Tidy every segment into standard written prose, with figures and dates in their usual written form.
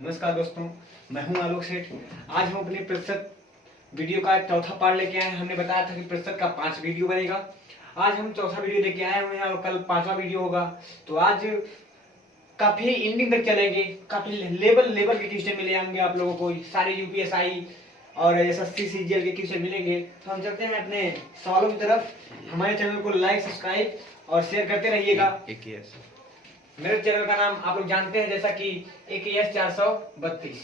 नमस्कार दोस्तों, मैं हूं आलोक सेठ। आज हम अपने प्रतिशत वीडियो का चौथा पार्ट लेके आए हैं। हमने बताया था कि प्रतिशत का 5 वीडियो बनेगा। आज हम चौथा वीडियो लेके आए हुए हैं और कल 5वां वीडियो होगा। तो आज काफी एंडिंग तक चलेंगे। काफी लेवल के क्वेश्चन मिले होंगे आप लोगों को। सारे यूपीएसआई और एसएससी सीजीएल के क्वेश्चन मिलेंगे। तो हम चलते हैं अपने सवालों की तरफ। हमारे चैनल को लाइक, सब्सक्राइब और शेयर करते रहिएगा। मेरे चैनल का नाम आप लोग जानते हैं, जैसा कि AKS 432।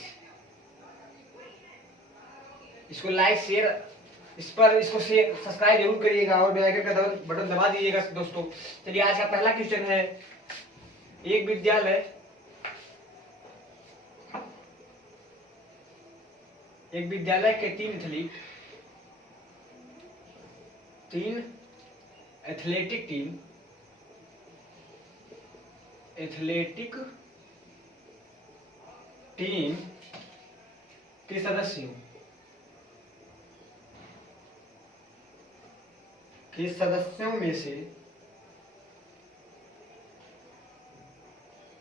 इसको लाइक शेयर इसको सब्सक्राइब जरूर करिएगा और बेल आइकन का बटन दबा दीजिएगा दोस्तों। चलिए, आज का पहला क्वेश्चन है। एक विद्यालय के 3 एथलेटिक टीम के सदस्यों में से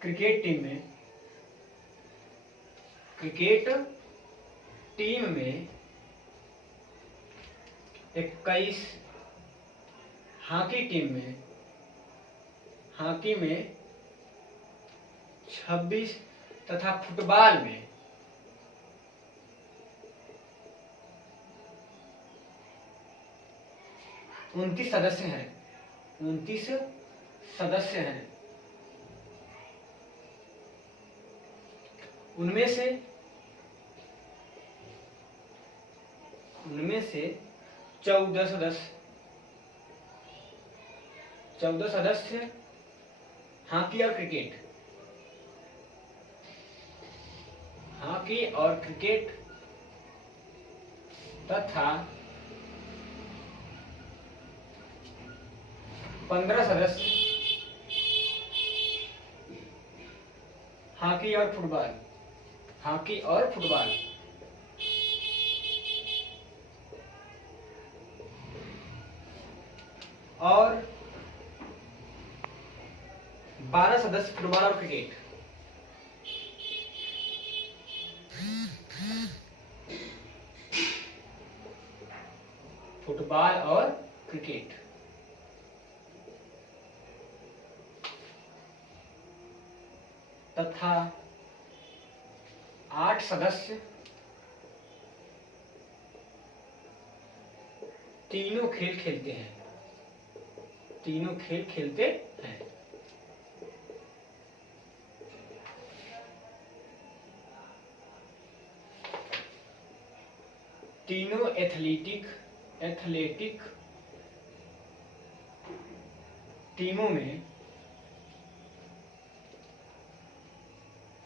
क्रिकेट टीम में 21, हॉकी में 26 तथा फुटबॉल में 29 सदस्य हैं। उनमें से 14 सदस्य हॉकी और क्रिकेट तथा 15 सदस्य हॉकी और फुटबॉल। और 12 सदस्य फुटबॉल और क्रिकेट। तथा 8 सदस्य तीनों खेल खेलते हैं। तीनों एथलेटिक टीमों में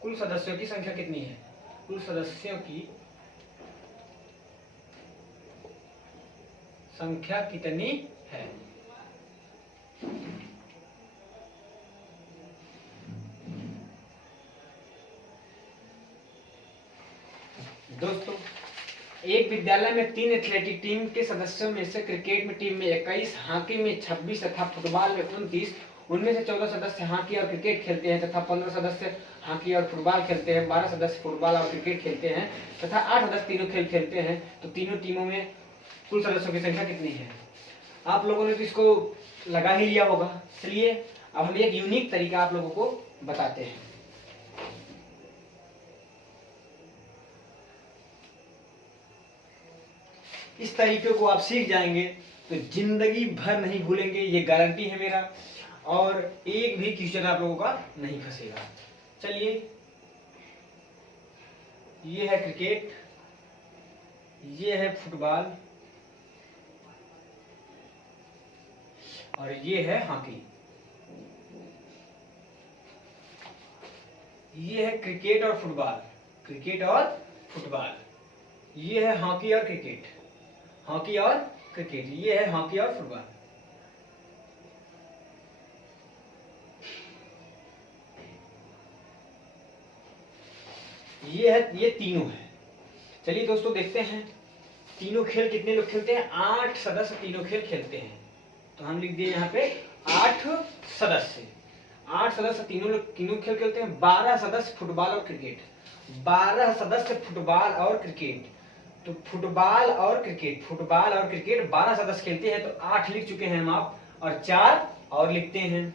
कुल सदस्यों की संख्या कितनी है? कितनी है? दोस्तों, एक विद्यालय में 3 एथलेटिक टीम के सदस्यों में से क्रिकेट टीम में 21, हॉकी में 26 तथा फुटबॉल में 29, उनमें से 14 सदस्य हॉकी और क्रिकेट खेलते हैं तथा 15 सदस्य हॉकी और फुटबॉल खेलते हैं, 12 सदस्य फुटबॉल और क्रिकेट खेलते हैं तथा 8 सदस्य तीनों खेल खेलते हैं। तो तीनों टीमों में कुल सदस्यों की संख्या कितनी है? आप लोगों ने तो इसको लगा ही लिया होगा। चलिए, अब हम एक यूनिक तरीका आप लोगों को बताते हैं। इस तरीके को आप सीख जाएंगे तो जिंदगी भर नहीं भूलेंगे, ये गारंटी है मेरा। और एक भी क्वेश्चन आप लोगों का नहीं फंसेगा। चलिए, ये है क्रिकेट, ये है फुटबॉल और ये है हॉकी। ये है क्रिकेट और फुटबॉल। ये है हॉकी और क्रिकेट। ये है हॉकी और फुटबॉल। ये तीनों है। चलिए दोस्तों, देखते हैं तीनों खेल कितने लोग खेलते हैं। 8 सदस्य तीनों खेल खेलते हैं। तो हम लिख दिए यहाँ पे 8 सदस्य। 8 सदस्य तीनों खेल खेलते हैं। 12 सदस्य फुटबॉल और क्रिकेट। 12 सदस्य फुटबॉल और क्रिकेट। तो फुटबॉल और क्रिकेट 12 सदस्य खेलते हैं, तो 8 लिख चुके हैं हम आप, और 4 और लिखते हैं।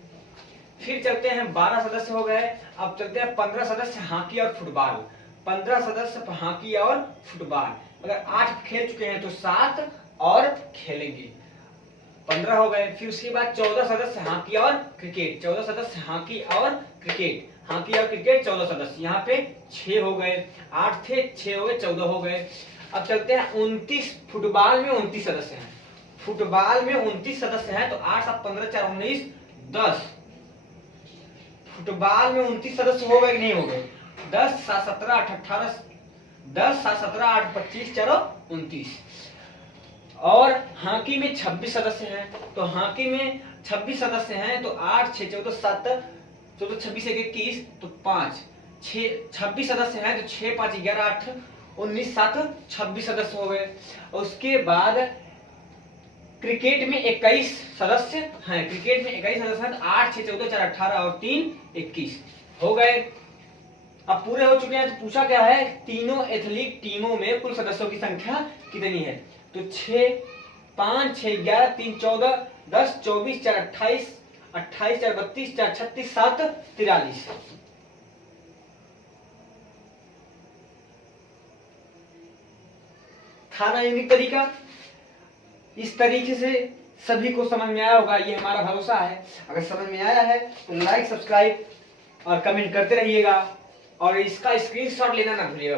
फिर चलते हैं, 12 सदस्य हो गए, अब चलते हैं 15 सदस्य हॉकी और फुटबॉल। 15 सदस्य हॉकी और फुटबॉल, अगर 8 खेल चुके हैं तो 7 और खेलेंगे, 15 हो गए। फिर उसके बाद 14 सदस्य हॉकी और क्रिकेट, 14 सदस्य हॉकी और क्रिकेट, 14 सदस्य, यहाँ पे 6 हो गए, 8 थे 6 हो गए, 14 हो गए। अब चलते हैं 29, फुटबॉल में 29 सदस्य हैं, फुटबॉल में 29 सदस्य हैं, तो 8 7 15 4 19 10। फुटबॉल में 29 सदस्य हो गए कि नहीं हो गए? 10 7 17 8 18, 10 7 17 8 25 4 29। और हॉकी में 26 सदस्य हैं, तो हॉकी में 26 सदस्य हैं, तो 8 6 14 7 14 26 21, तो 5 6 26 सदस्य हैं, तो 6 5 11 8 19 7 26 सदस्य हो गए। उसके बाद क्रिकेट में 21 सदस्य हैं, क्रिकेट में 21 सदस्य हैं, तो 8 6 14 4 18 और 3 21 हो गए। अब पूरे हो चुके हैं, तो पूछा क्या है, तीनों एथलीट टीमों में कुल सदस्यों की संख्या कितनी है? तो 6 5 6 11 3 14 10 24 4 28 28 4 32 4 36 7 43। था ना यूनिक तरीका? इस तरीके से सभी को समझ में आया होगा, ये हमारा भरोसा है। अगर समझ में आया है तो लाइक सब्सक्राइब और कमेंट करते रहिएगा, और इसका स्क्रीनशॉट लेना ना भूलिएगा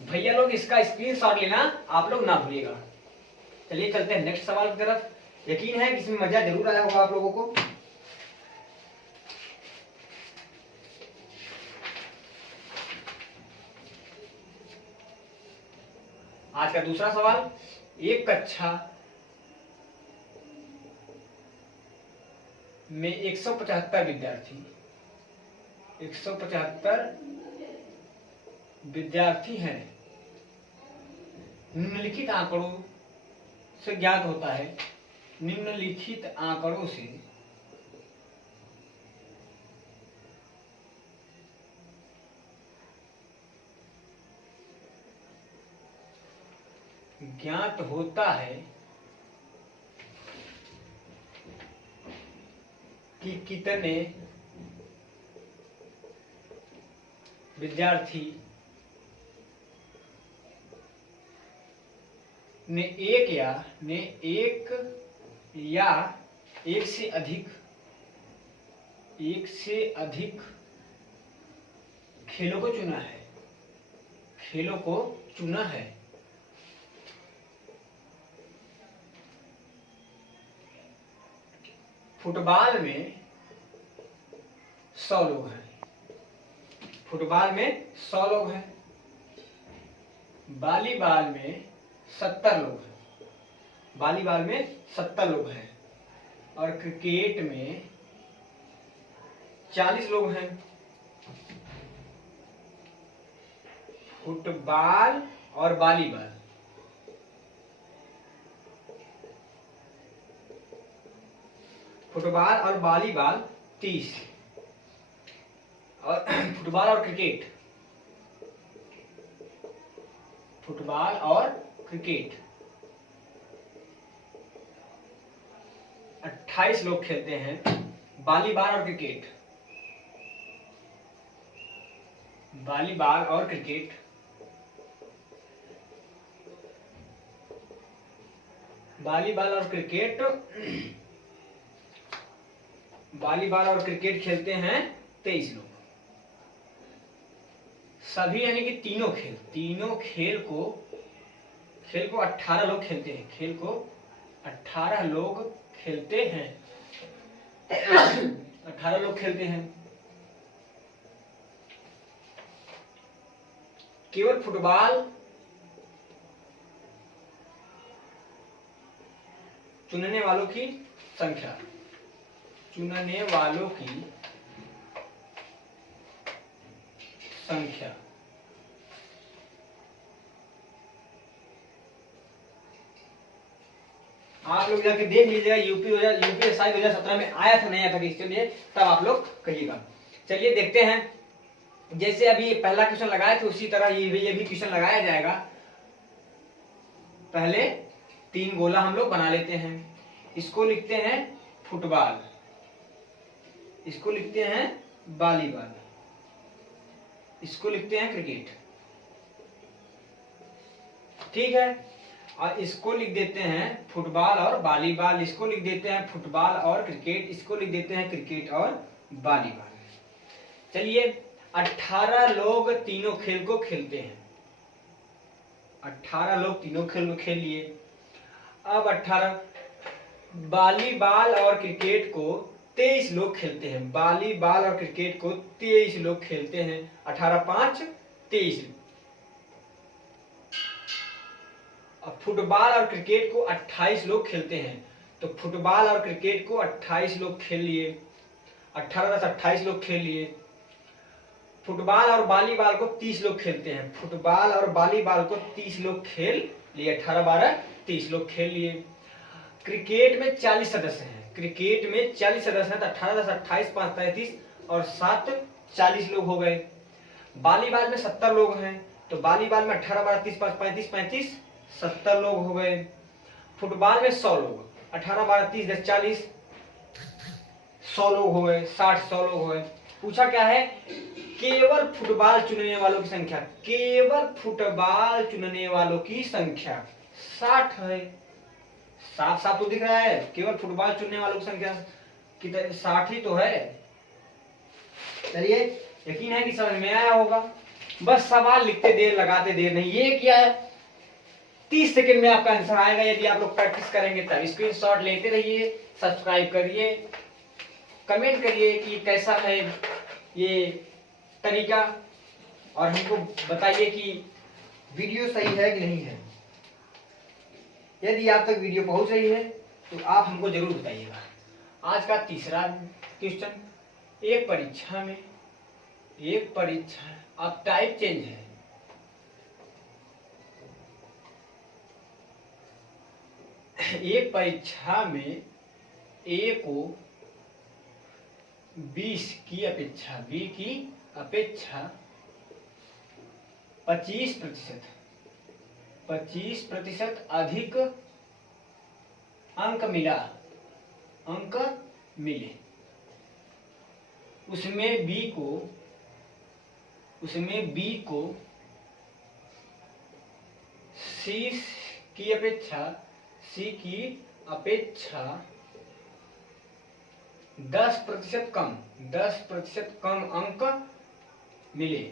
भैया लोग, इसका स्क्रीनशॉट लेना आप लोग ना भूलिएगा। चलिए चलते हैं नेक्स्ट सवाल की तरफ। यकीन है कि इसमें मजा जरूर आया होगा आप लोगों को। आज का दूसरा सवाल, एक कक्षा में 175 विद्यार्थी हैं। निम्नलिखित आंकड़ों से ज्ञात होता है, निम्नलिखित आंकड़ों से ज्ञात होता है कि कितने विद्यार्थी ने एक या एक से अधिक खेलों को चुना है। फुटबॉल में 100 लोग हैं, फुटबॉल में 100 लोग हैं, वॉलीबॉल में 70 लोग हैं, वॉलीबॉल में 70 लोग हैं, और क्रिकेट में 40 लोग हैं। फुटबॉल और वॉलीबॉल, फुटबॉल और वॉलीबॉल 30, और फुटबॉल और क्रिकेट 28 लोग खेलते हैं। वॉलीबॉल और क्रिकेट खेलते हैं 23 लोग। सभी यानी कि तीनों खेल को 18 लोग खेलते हैं, 18 लोग खेलते हैं। 18 लोग खेलते हैं। केवल फुटबॉल चुनने वालों की संख्या, आप लोग जाके देख लीजिएगा, यूपीएसआई 2017 में आया था नहीं आया था, इसके लिए तब आप लोग कहिएगा। चलिए देखते हैं जैसे अभी ये पहला क्वेश्चन लगाया था उसी तरह ये भी क्वेश्चन लगाया जाएगा। पहले 3 गोला हम लोग बना लेते हैं। इसको लिखते हैं फुटबॉल, इसको लिखते हैं वॉलीबॉल, इसको लिखते हैं क्रिकेट, ठीक है। और इसको लिख देते हैं फुटबॉल और वॉलीबॉल, इसको लिख देते हैं फुटबॉल और क्रिकेट, इसको लिख देते हैं क्रिकेट और वॉलीबॉल। चलिए 18 लोग तीनों खेल को खेलते हैं। 18 लोग तीनों खेल को खेल लिए। अब 18 वॉलीबॉल और क्रिकेट को 23 लोग खेलते हैं। वॉलीबॉल और क्रिकेट को 23 लोग खेलते हैं। 18 5 23। अब फुटबॉल और क्रिकेट को 28 लोग खेलते हैं। तो फुटबॉल और क्रिकेट को 28 लोग खेल लिए। 18 10 28 लोग खेल लिए। फुटबॉल और वॉलीबॉल को 30 लोग खेलते हैं। फुटबॉल और वॉलीबॉल को 30 लोग खेल लिए। 18 12 30 लोग खेल लिए। क्रिकेट में 40 सदस्य हैं। क्रिकेट में 40 सदस्य हैं तो 18 10 28 5 33 और 7 40 लोग हो गए। वॉलीबॉल में 70 लोग हैं तो वॉलीबॉल में 18 12 30 5 35 35 70 लोग हो गए। फुटबॉल में 100 लोग, 18 12 30 10 40 100 लोग हो गए। 60 100 लोग हो गए। पूछा क्या है? केवल फुटबॉल चुनने वालों की संख्या, केवल फुटबॉल चुनने वालों की संख्या 60 है। साफ साफ तो दिख रहा है, केवल फुटबॉल चुनने वालों की संख्या कितनी? 60 ही तो है। चलिए यकीन है कि समझ में आया होगा। बस सवाल लिखते देर लगाते देर नहीं। ये क्या है, 30 सेकंड में आपका आंसर आएगा यदि आप लोग प्रैक्टिस करेंगे तब। स्क्रीनशॉट लेते रहिए, सब्सक्राइब करिए, कमेंट करिए कि कैसा है ये तरीका और हमको बताइए कि वीडियो सही है कि नहीं है। यदि आप तक वीडियो पहुंच रही है तो आप हमको जरूर बताइएगा। आज का तीसरा क्वेश्चन, एक परीक्षा अब टाइप चेंज है। एक परीक्षा में ए को 20 की अपेक्षा, बी की अपेक्षा 25% अधिक अंक मिले। उसमें बी को सी की अपेक्षा 10% कम अंक मिले।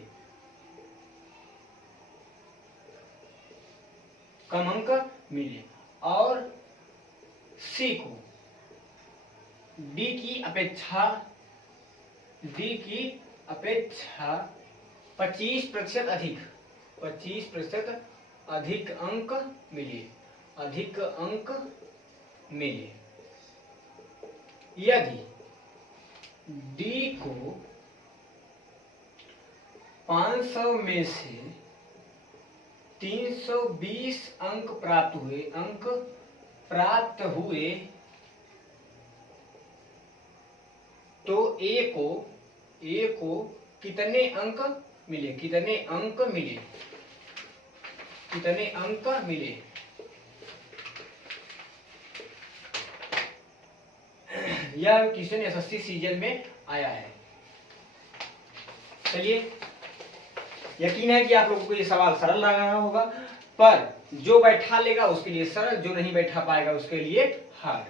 और सी को डी की अपेक्षा 25% अधिक अंक मिले। यदि डी को 500 में से 320 अंक प्राप्त हुए तो ए को कितने अंक मिले? यह क्वेश्चन एसएससी सीजन में आया है। चलिए यकीन है कि आप लोगों को ये सवाल सरल लग रहा होगा, पर जो बैठा लेगा उसके लिए सरल, जो नहीं बैठा पाएगा उसके लिए हार्ड।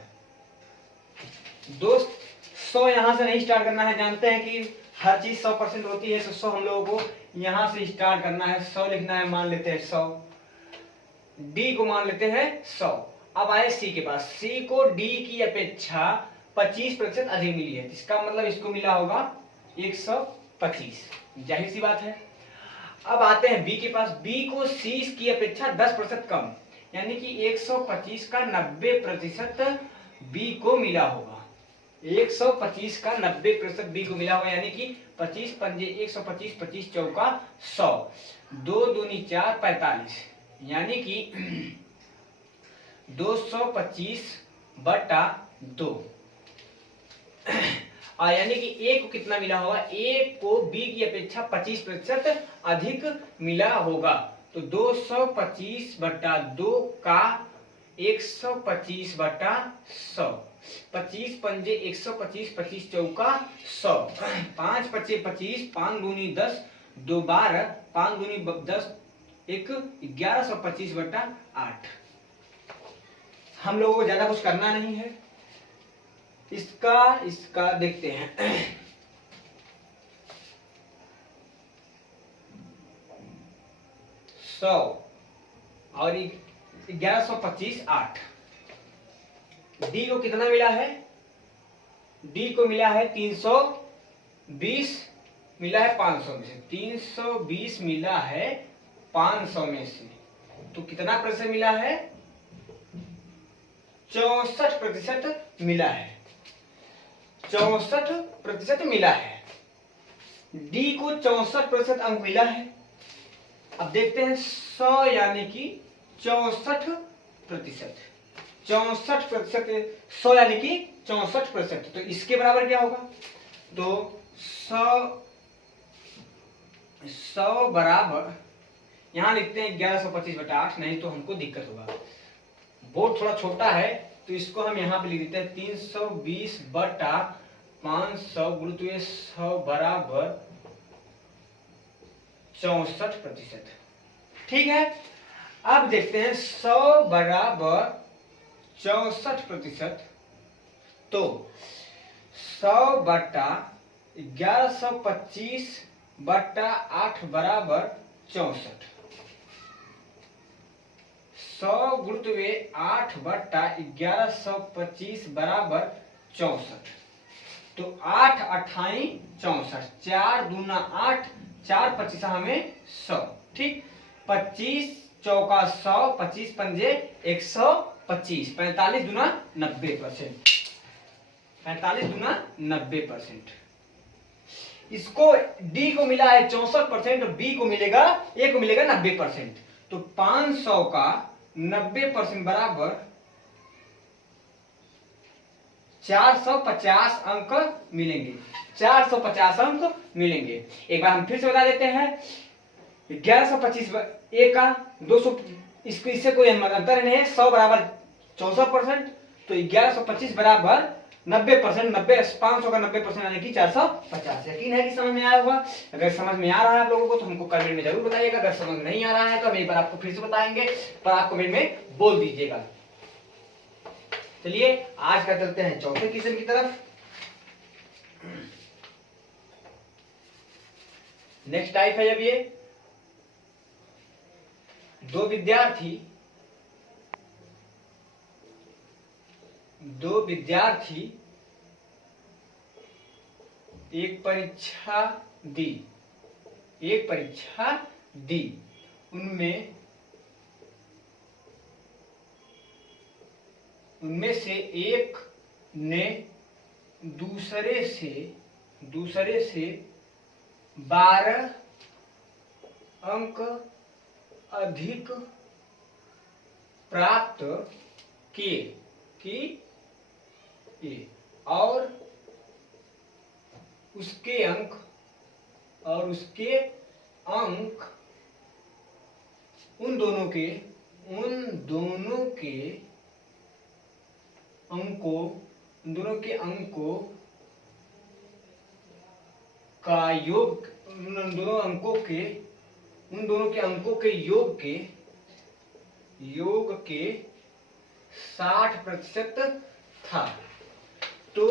दोस्त 100 यहां से नहीं स्टार्ट करना है। जानते हैं कि हर चीज 100% होती है, तो 100 हम लोगों को यहां से स्टार्ट करना है। 100 लिखना है, मान लेते हैं 100। डी को मान लेते हैं 100। अब आए सी के पास। सी को डी की अपेक्षा 25% अधिक मिली है। इसका मतलब इसको मिला होगा 125, जाहिर सी बात है। अब आते हैं बी के पास। बी को सी की अपेक्षा 10% कम, यानी कि 125 का 90% बी को मिला होगा। 125 का 90% बी को मिला होगा, यानी कि 25 पंजे 125, 25 चौका 100, 2 दूनी 4 45, यानी कि 225/2। और यानी कि ए को कितना मिला होगा, ए को बी की अपेक्षा 25% अधिक मिला होगा। तो 225/2 का 125/100, 25 पंजे 125, 25 चौका 100, 5 पचे 25, 5 दूनी 10, 2 12, 5 दूनी 10, 1 1125/8। हम लोगों को ज्यादा कुछ करना नहीं है, इसका देखते हैं। 100 और 1125/8। डी को कितना मिला है, डी को मिला है 320, मिला है 500 में से, 320 मिला है 500 में से, तो कितना प्रतिशत मिला है, 64% मिला है, 64% मिला है। डी को 64% अंक मिला है। अब देखते हैं 100 यानी कि 64%, 64%, 100 यानी कि 64%, तो इसके बराबर क्या होगा, तो 100 बराबर, यहां लिखते हैं 1125/8, नहीं तो हमको दिक्कत होगा, बोर्ड थोड़ा छोटा है, तो इसको हम यहाँ पे लिख देते हैं 320/500 गुणित 100 बराबर 64%। ठीक है, अब देखते हैं 100 बराबर 64%, तो 100/1125/8 बराबर 64, 100 गुणित 8/1125 बराबर 64, तो 8 अठाई 64, 4 दूना 8, 4 पच्चीस हमें 100, ठीक, 25 चौका 100, 25 पंजे 125, 45 दूना 90%, 45 दूना 90%। इसको डी को मिला है 64% और बी को मिलेगा, ए को मिलेगा 90%, तो 500 का 90% बराबर 450 अंक मिलेंगे, 450 अंक मिलेंगे। एक बार हम फिर से बता देते हैं, 1125 ए का 200, इससे कोई अंतर नहीं है, 100 बराबर 64%, तो 1125 बराबर 90%, 500 का 90% यानी कि 450। यकीन है कि समझ में आया होगा। अगर समझ में आ रहा है आप लोगों को तो हमको कमेंट में जरूर बताइएगा, अगर समझ नहीं आ रहा है तो हम एक बार आपको फिर से बताएंगे, पर आप कमेंट में बोल दीजिएगा। चलिए आज का चलते हैं चौथे क्वेश्चन की तरफ। नेक्स्ट टाइप है जब ये दो विद्यार्थी एक परीक्षा दी, उनमें से एक ने दूसरे से 12 अंक अधिक प्राप्त किए और उसके अंक उन दोनों के अंकों का योग, उन दोनों के अंकों के योग के 60% था, तो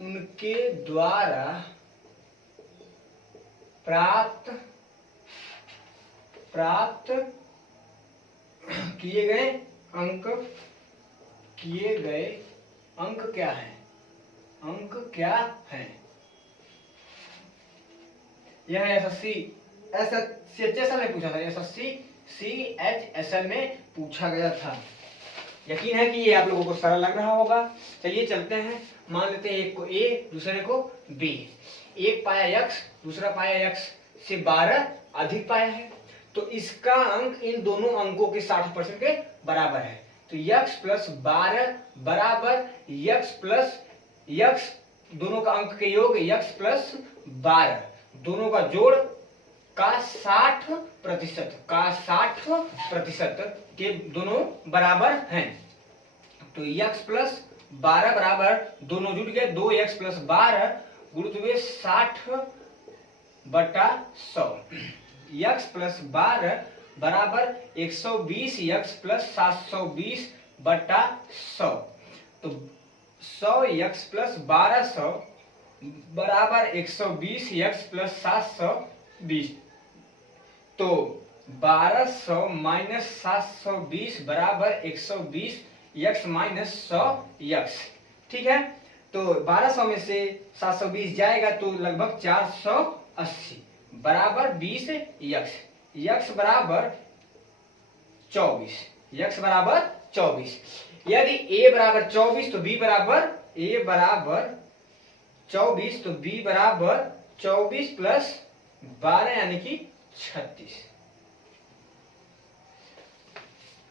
उनके द्वारा प्राप्त किए गए अंक क्या है। यह CHSL में पूछा था, CHSL में पूछा गया था। यकीन है कि ये आप लोगों को सरल लग रहा होगा। चलिए चलते हैं, मान लेते हैं एक को A दूसरे को B, एक पाया x दूसरा पाया x से 12 अधिक पाया है, तो इसका अंक इन दोनों अंकों के 60% के बराबर है। तो x प्लस 12 बराबर x प्लस x, दोनों का अंक के योग x प्लस 12, दोनों का जोड़ का 60% के दोनों बराबर हैं। तो x प्लस 12 बराबर, दोनों जुड़ गए, 2x प्लस 12 गुणित हुए 60/100। x प्लस 12 बराबर 120 x प्लस 720/100। तो 100 x प्लस 1200 बराबर 120 x प्लस 720। तो 1200 माइनस 720 बराबर 120 x माइनस 100 x। ठीक है, तो 1200 में से 720 जाएगा तो लगभग 480 बराबर 20 x। x बराबर 24, x बराबर 24। यदि a बराबर 24 तो b बराबर, a बराबर 24 तो b बराबर 24 प्लस 12 यानी कि 36।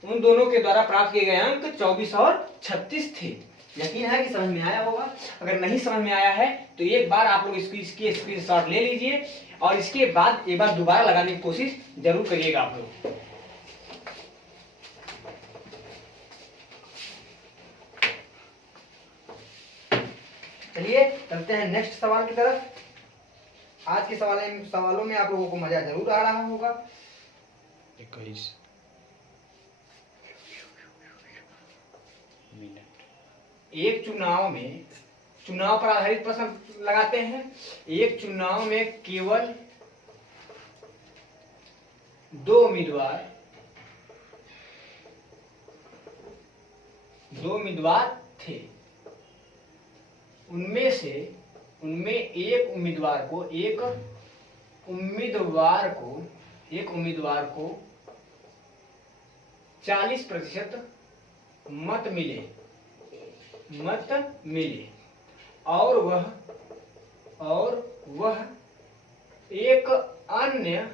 उन दोनों के द्वारा प्राप्त किए गए अंक 24 और 36 थे। यकीन है कि समझ में आया होगा। अगर नहीं समझ में आया है तो एक बार आप लोग इसकी स्क्रीनशॉट ले लीजिए और इसके बाद एक बार दोबारा लगाने की कोशिश जरूर करिएगा आप लोग। चलिए चलते हैं नेक्स्ट सवाल की तरफ। आज के सवालों में आप लोगों को मजा जरूर आ रहा होगा। 21 मिनट। एक चुनाव पर आधारित प्रश्न लगाते हैं। एक चुनाव में केवल 2 उम्मीदवार थे। उनमें एक उम्मीदवार को 40% मत मिले और वह एक अन्य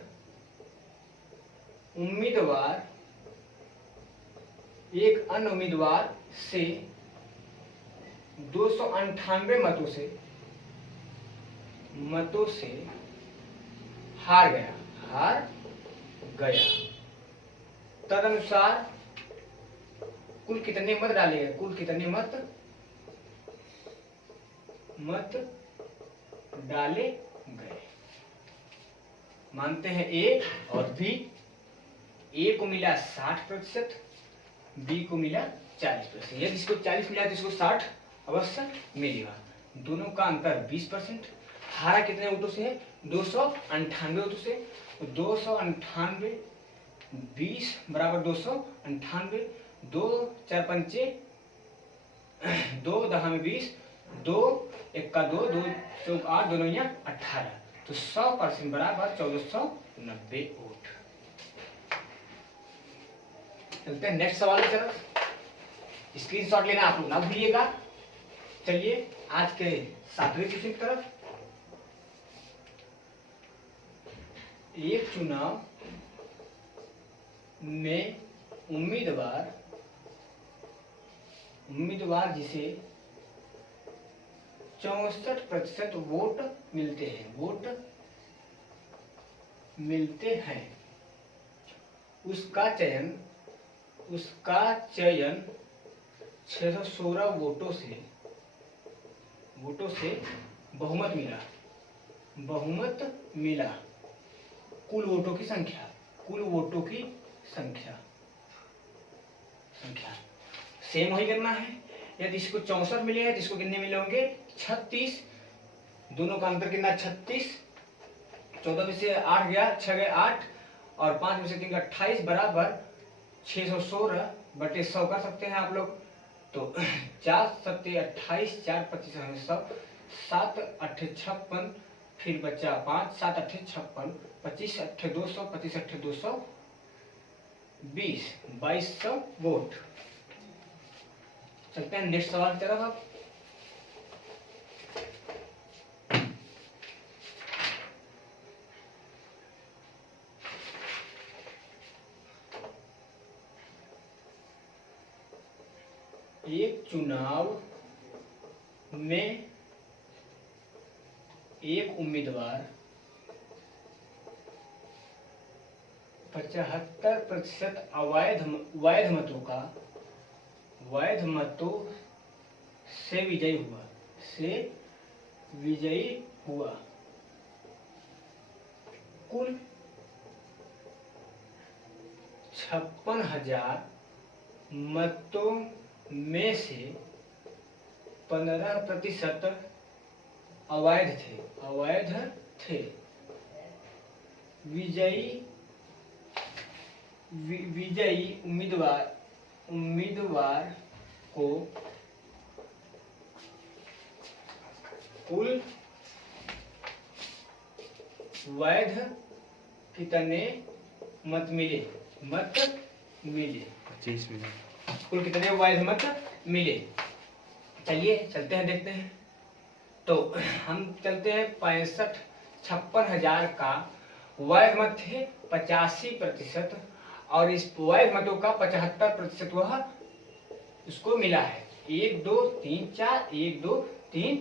उम्मीदवार से 298 मतों से हार गया। तदनुसार कुल कितने मत डाले गए? कुल कितने मत डाले गए? मानते हैं ए और बी। ए को मिला 60%, बी को मिला 40%। यदि इसको 40 मिला तो इसको 60 अवश्य मिलेगा। दोनों का अंतर 20%। हारा कितने वोटों से है? 298 वोटों से। 298 20 बराबर 298। 2 4 पंचे 2 दहा में 20, 2 1 का 2, 2 चौक 8, 2 9 18। तो 100% बराबर 1490 वोट। चलते हैं नेक्स्ट सवाल की तरफ। स्क्रीनशॉट लेना आप लोग ना भूलिएगा। चलिए आज के 7वें क्वेश्चन की तरफ। एक चुनाव में उम्मीदवार जिसे 64% वोट मिलते हैं उसका चयन 616 वोटों से बहुमत मिला। कुल वोटों की संख्या सेम वही करना है। यदि इसको 64 मिले हैं तो इसको कितने मिले होंगे? 36। दोनों का अंतर कितना? 36। 14 में से 8 गया, 6 गए 8 और 5 में से 3 28 बराबर 616/100 कर सकते हैं आप लोग। तो 4 7 28, 4 25 100, 7 8 56, फिर बचा 5, 7 8 56, 25 8 200, 25 8 220, 2200 वोट। चलते हैं नेक्स्ट सवाल की तरफ। अब एक चुनाव में एक उम्मीदवार 75% वैध मतों से विजयी हुआ। कुल 56,000 मतों में से 15% अवैध थे। विजयी उम्मीदवार को कुल वैध कितने मत मिले? 25 मिनट। कुल कितने वैध मत मिले? चलिए चलते हैं, देखते हैं। तो हम चलते हैं 56,000 का वैध मत थे 85%, और इस वैध मतों का 75% वह उसको मिला है। 1 2 3 4, 1 2 3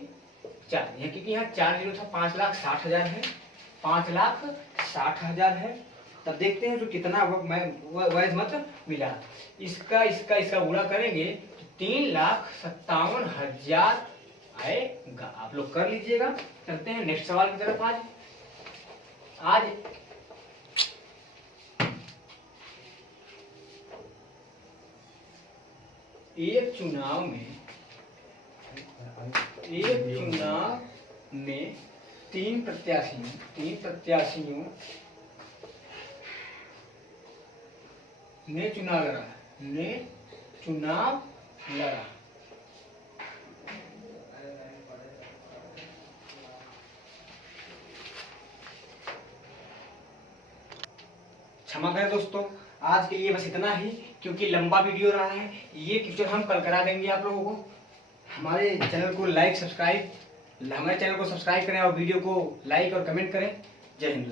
4, यहाँ क्योंकि यहाँ 4 जीरो था, 5,60,000 है, 5,60,000 है। तब देखते हैं तो कितना वैध मत मिला। इसका गुणा करेंगे तो 3,57,000 आएगा। आप लोग कर लीजिएगा। चलते हैं नेक्स्ट सवाल की तरफ। आज एक चुनाव में तीन प्रत्याशियों ने चुनाव लड़ा। क्षमा करें दोस्तों, आज के लिए बस इतना ही, क्योंकि लंबा वीडियो रहा है। ये पिक्चर हम कल करा देंगे आप लोगों को। हमारे चैनल को सब्सक्राइब करें और वीडियो को लाइक और कमेंट करें। जय हिंद।